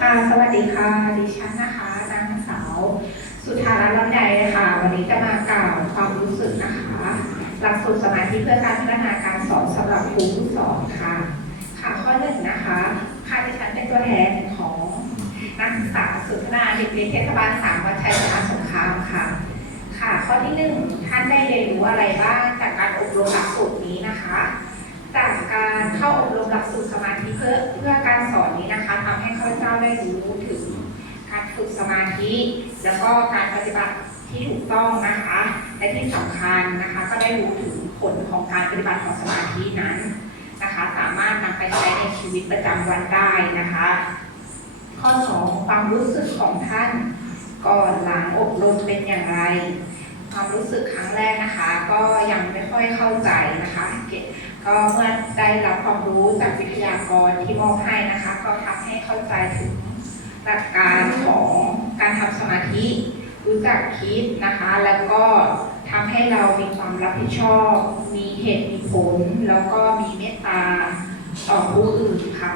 ค่ะสวัสดีค่ะ ดิฉันนะคะ นางสาว สุธารัตน์ลำไยค่ะ วันนี้จะมากล่าวความรู้สึกนะคะ หลักสูตรสมาธิเพื่อการพัฒนาการสอนสำหรับครูผู้สอนค่ะ ค่ะข้อหนึ่งนะคะ ค่ะดิฉันเป็นตัวแทนของนักศึกษาสุฒนาเด็กเรียนเทศบาลสามวัดชัยชนะสงครามค่ะ ค่ะ ข้อที่หนึ่งท่านได้เรียนรู้อะไรบ้างจากการอบรมหลักสูตรนี้นะคะ ได้รู้ถึงการฝึกสมาธิ แล้วก็การปฏิบัติที่ถูกต้องนะคะ และที่สำคัญนะคะ ก็ได้รู้ถึงผลของการปฏิบัติของสมาธินั้นนะคะ สามารถนำไปใช้ในชีวิตประจำวันได้นะคะ ข้อสองความรู้สึกของท่าน ก่อนหลังอบรมเป็นอย่างไร ความรู้สึกครั้งแรกนะคะ ก็ยังไม่ค่อยเข้าใจนะคะเก็บก็เมื่อได้รับความรู้จากวิทยากรที่มอบให้ เข้าใจถึงหลักการของการทำสมาธิ รู้จักคิดนะคะ แล้วก็ทำให้เรามีความรับผิดชอบ มีเหตุมีผล แล้วก็มีเมตตาต่อผู้อื่นค่ะ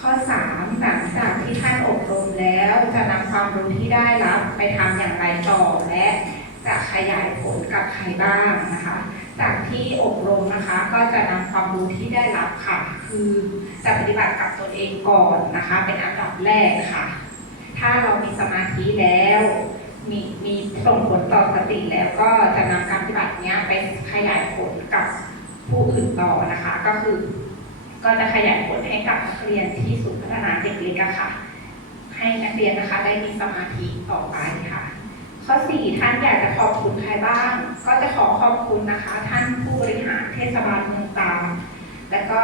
ข้อ 3 หลังจากที่ท่านอบรมแล้วจะนำความรู้ที่ได้รับไปทำอย่างไรต่อและจะขยายผลกับใครบ้างนะคะ จากที่อบรมนะคะก็จะนำความรู้ที่ได้รับค่ะ คือจะปฏิบัติกับตนเองก่อนนะคะ เป็นอันดับแรกค่ะ ถ้าเรามีสมาธิแล้ว มีมีส่งผลต่อสติแล้วก็จะนำการปฏิบัติเนี้ยไปขยายผลกับผู้อื่นต่อนะคะ ก็คือ ก็จะขยายผลให้กับนักเรียนที่ศูนย์พัฒนาเด็กเล็กค่ะ ให้นักเรียนนะคะได้มีสมาธิ ข้อ4ท่านอยากจะขอบคุณใครบ้าง ก็จะขอขอบคุณนะคะ ท่านผู้บริหารเทศบาลเมืองตาและก็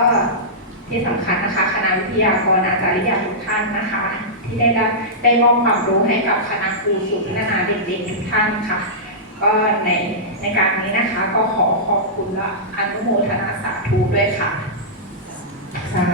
ที่สำคัญนะคะคณะวิทยากรอาจารย์ยาทุกท่านนะคะ ที่ได้ได้มอบความรู้ให้กับคณะครูศูนย์พัฒนาเด็กๆทุกท่านค่ะ ก็ในในการนี้นะคะก็ขอขอบคุณและอนุโมทนาสาธุด้วยค่ะสา